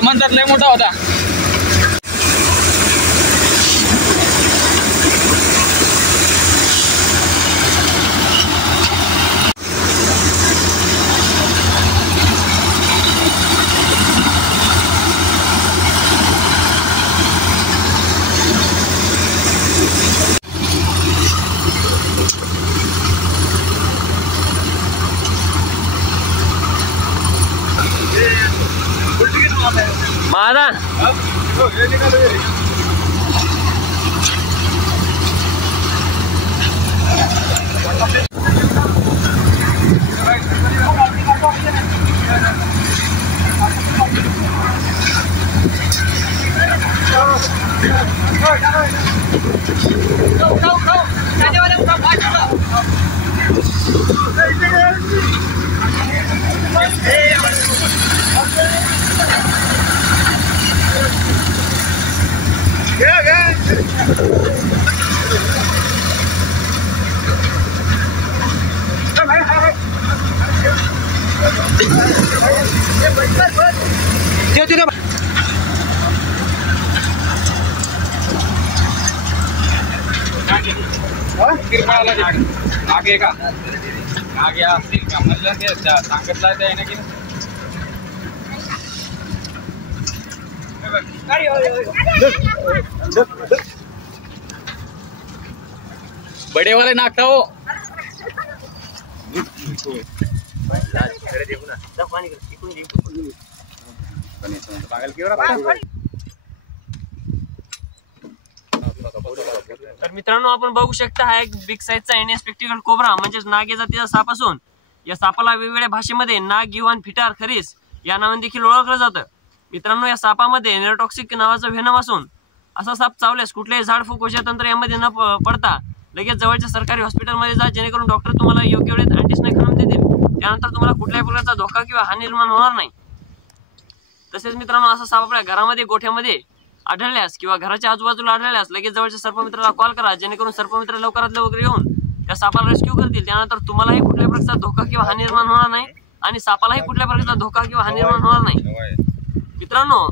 म्हणतात लय मोठा होता. माझा आगे का आगे असतील का म्हणलं ते सांगितलं ते ना की बड़े वाले नाकता हो तर मित्रांनो आपण बघू शकता हा एक बिग साईजचा एनियन स्पेक्टिकल कोब्रा म्हणजेच नागे जातीचा साप असून या सापाला वेगवेगळ्या भाषेमध्ये नाग, गिवान, फिटार, खरीस या नावाने देखील ओळखलं जातं. मित्रांनो या सापामध्ये नेरोटॉक्सिक नावाचं व्हेनम असून असा साप चावल्यास कुठलेही झाडफूक तंत्र यामध्ये न पडता लगेच जवळच्या सरकारी हॉस्पिटलमध्ये जा, जेणेकरून डॉक्टर तुम्हाला योग्य वेळेत अँटीस्नेक देतील. त्यानंतर तुम्हाला कुठल्याही प्रकारचा धोका किंवा हानी निर्माण होणार नाही. तसेच मित्रांनो असा साप आपल्या घरामध्ये, गोठ्यामध्ये आढळल्यास किंवा घराच्या आजूबाजूला आढळल्यास लगेच जवळच्या सर्पमित्राला कॉल करा, जेणेकरून सर्पमित्र लवकरात लवकर येऊन त्या सापाला रेस्क्यू करतील. त्यानंतर तुम्हालाही कुठल्याही प्रकारचा धोका किंवा हानी निर्माण होणार नाही आणि सापालाही कुठल्या प्रकारचा धोका किंवा हानी निर्माण होणार नाही. मित्रांनो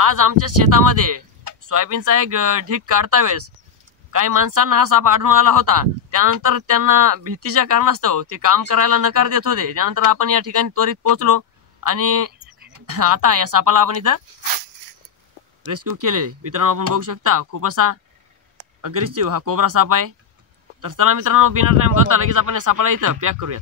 आज आमच्या शेतामध्ये सोयाबीनचा एक ढीग काढता वेळेस काही माणसांना हा साप आढळून आला होता. त्यानंतर त्यांना भीतीच्या कारणास्तव ते काम करायला नकार देत होते. त्यानंतर आपण या ठिकाणी त्वरित पोहोचलो आणि आता या सापाला आपण इथं रेस्क्यू केले. मित्रांनो आपण बघू शकता खूप असा अग्रेसिव्ह हा कोब्रा साप आहे. तर चला मित्रांनो बिना टाइम करता लगेच आपण या सापाला इथं पॅक करूयात.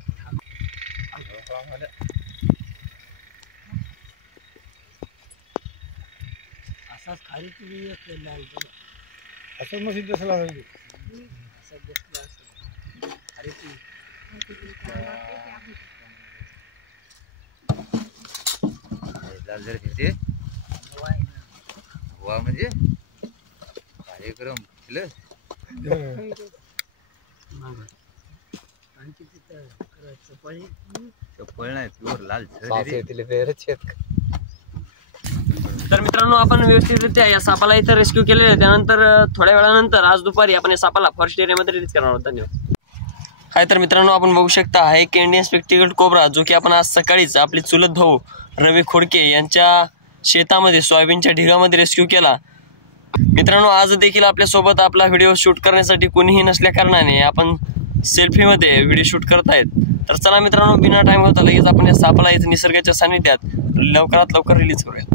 म्हणजे कार्यक्रम चप्पल नाही प्युअर लाल. तर मित्रांनो आपण व्यवस्थितरित्या या सापाला इथं रेस्क्यू केलेलं आहे. त्यानंतर थोड्या वेळानंतर आज दुपारी आपण या सापाला फॉरेस्ट एरियामध्ये रिलीज करणार आहोत. धन्यवाद. हाय तर मित्रांनो आपण बघू शकता हा एक इंडियन स्पेक्टिकल कोब्रा जो की आपण आज सकाळीच आपले चुलत भाऊ रवी खोडके यांच्या शेतामध्ये सोयाबीनच्या ढिगामध्ये रेस्क्यू केला. मित्रांनो आज देखील आपल्यासोबत आपला व्हिडिओ शूट करण्यासाठी कोणीही नसल्या कारणाने आपण सेल्फीमध्ये व्हिडिओ शूट करतायत. तर चला मित्रांनो बिना टाइम होता लगेच आपण या सापाला इथे निसर्गाच्या सानिध्यात लवकरात लवकर रिलीज करूया.